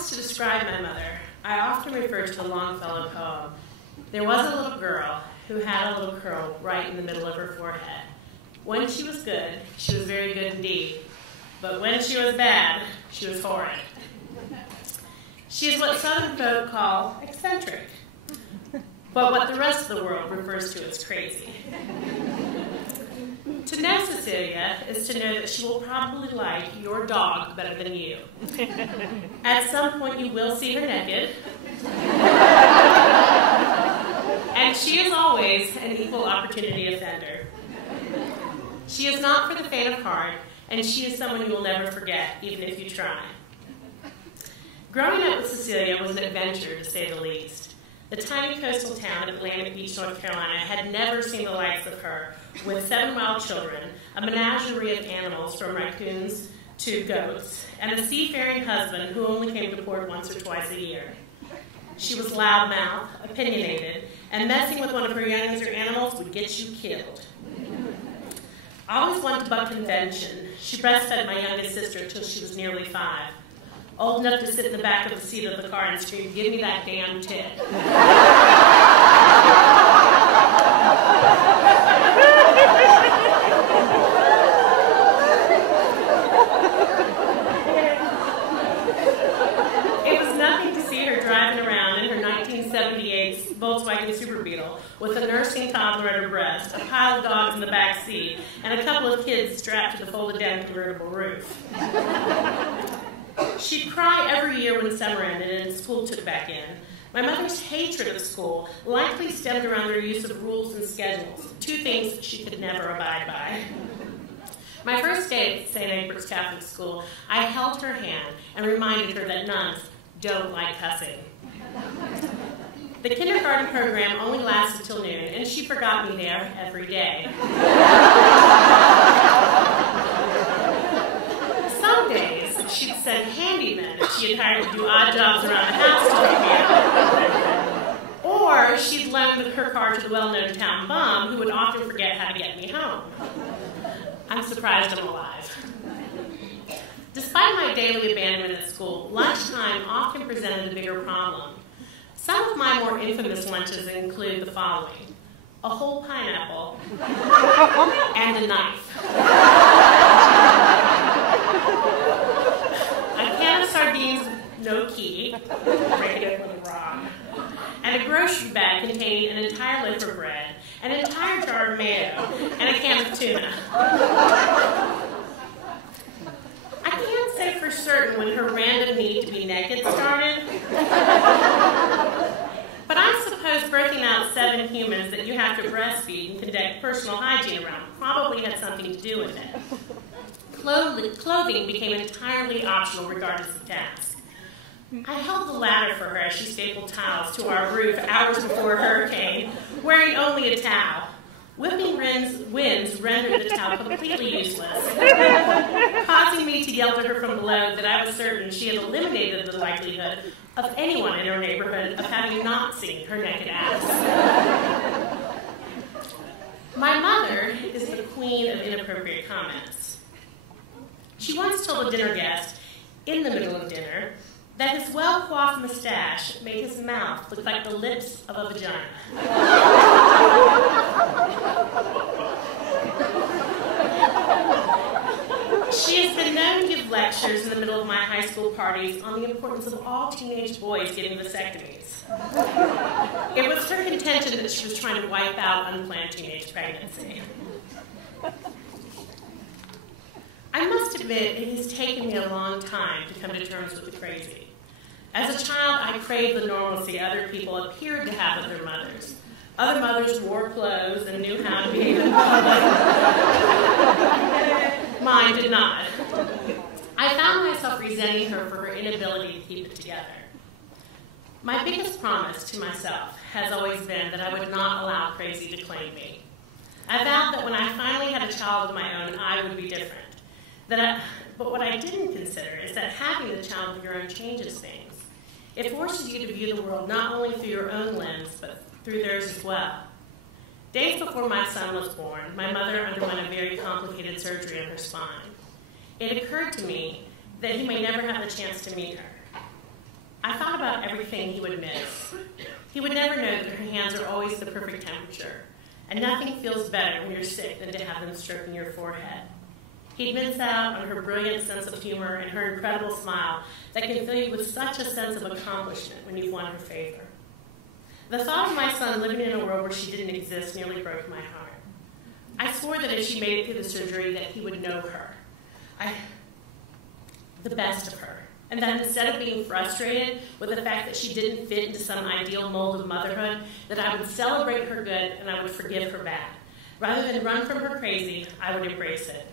asked to describe my mother, I often refer to the Longfellow poem. There was a little girl who had a little curl right in the middle of her forehead. When she was good, she was very good indeed. But when she was bad, she was horrid. She is what Southern folk call eccentric, but what the rest of the world refers to as crazy. To know Cecilia is to know that she will probably like your dog better than you. At some point you will see her naked. And she is always an equal opportunity offender. She is not for the faint of heart, and she is someone you will never forget, even if you try. Growing up with Cecilia was an adventure, to say the least. The tiny coastal town of Atlantic Beach, North Carolina, had never seen the likes of her, with 7 wild children, a menagerie of animals from raccoons to goats, and a seafaring husband who only came to port once or twice a year. She was loudmouthed, opinionated, and messing with one of her youngster animals would get you killed. Always wanted to buck convention, she breastfed my youngest sister until she was nearly 5. Old enough to sit in the back of the seat of the car and scream, "Give me that damn tit." It was nothing to see her driving around in her 1978 Volkswagen Super Beetle with a nursing toddler at her breast, a pile of dogs in the back seat, and a couple of kids strapped to the folded-down convertible roof. She'd cry every year when summer ended and school took back in. My mother's hatred of school likely stemmed around her use of rules and schedules, 2 things she could never abide by. My first day at St. Egbert's Catholic School, I held her hand and reminded her that nuns don't like cussing. The kindergarten program only lasted till noon, and she forgot me there every day. Some days, she'd send handymen that she had hired to do odd jobs around the house to pick me up. Or she'd loan her car to the well-known town bum who would often forget how to get me home. I'm surprised I'm alive. Despite my daily abandonment at school, lunchtime often presented a bigger problem. Some of my more infamous lunches include the following: a whole pineapple and a knife. A can of sardines with no key, break it open with a rock, and a grocery bag containing an entire loaf of bread, an entire jar of mayo, and a can of tuna. I can't say for certain when her random need to be naked started, but I suppose breaking out 7 humans that you have to breastfeed and conduct personal hygiene around probably had something to do with it. Clothing became entirely optional regardless of task. I held the ladder for her as she stapled towels to our roof hours before a hurricane, wearing only a towel. Whipping winds rendered the towel completely useless, causing me to yell to her from below that I was certain she had eliminated the likelihood of anyone in her neighborhood of having not seen her naked ass. My mother is the queen of inappropriate comments. She once told a dinner guest, in the middle of dinner, that his well-coiffed mustache made his mouth look like the lips of a vagina. She has been known to give lectures in the middle of my high school parties on the importance of all teenage boys getting vasectomies. It was her contention that she was trying to wipe out unplanned teenage pregnancy. I must admit, it has taken me a long time to come to terms with the crazy. As a child, I craved the normalcy other people appeared to have with their mothers. Other mothers wore clothes and knew how to behave in public. Mine did not. I found myself resenting her for her inability to keep it together. My biggest promise to myself has always been that I would not allow crazy to claim me. I vowed that when I finally had a child of my own, I would be different. But what I didn't consider is that having the child of your own changes things. It forces you to view the world not only through your own lens, but through theirs as well. Days before my son was born, my mother underwent a very complicated surgery on her spine. It occurred to me that he may never have the chance to meet her. I thought about everything he would miss. He would never know that her hands are always the perfect temperature, and nothing feels better when you're sick than to have them stroking your forehead. He'd miss out on her brilliant sense of humor and her incredible smile that can fill you with such a sense of accomplishment when you've won her favor. The thought of my son living in a world where she didn't exist nearly broke my heart. I swore that if she made it through the surgery that he would know her, the best of her, and that instead of being frustrated with the fact that she didn't fit into some ideal mold of motherhood, that I would celebrate her good and I would forgive her bad. Rather than run from her crazy, I would embrace it.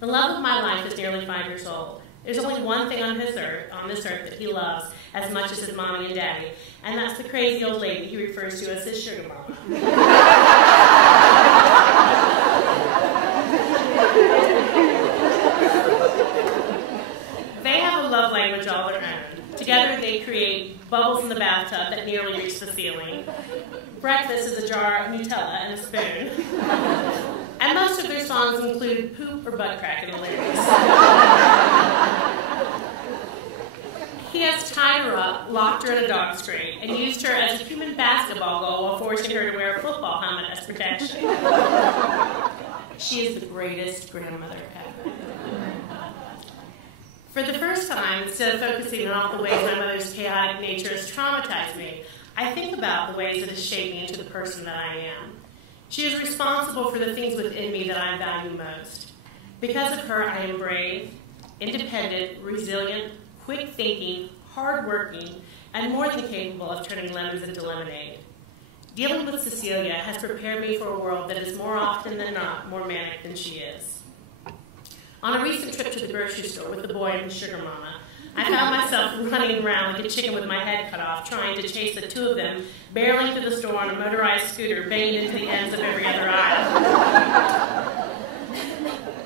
The love of my life is nearly 5 years old. There's only one thing on this earth that he loves as much as his mommy and daddy, and that's the crazy old lady he refers to as his sugar mama. They have a love language all their own. Together they create bubbles in the bathtub that nearly reach the ceiling. Breakfast is a jar of Nutella and a spoon. And most of their songs include poop or butt crack in the lyrics. He has tied her up, locked her in a dog's crate, and used her as a human basketball goal while forcing her to wear a football helmet as protection. She is the greatest grandmother ever. For the first time, instead of focusing on all the ways my mother's chaotic nature has traumatized me, I think about the ways it has shaped me into the person that I am. She is responsible for the things within me that I value most. Because of her, I am brave, independent, resilient, quick-thinking, hard-working, and more than capable of turning lemons into lemonade. Dealing with Cecilia has prepared me for a world that is more often than not more manic than she is. On a recent trip to the grocery store with the boy and his sugar mama, I found myself running around like a chicken with my head cut off, trying to chase the two of them, barreling through the store on a motorized scooter, banging into the ends of every other aisle.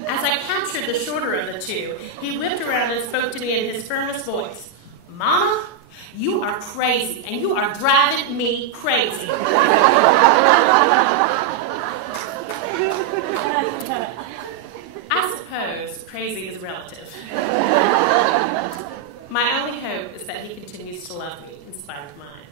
As I captured the shorter of the two, he whipped around and spoke to me in his firmest voice. "Mama, you are crazy, and you are driving me crazy." I suppose crazy is relative. My only hope is that he continues to love me in spite of mine.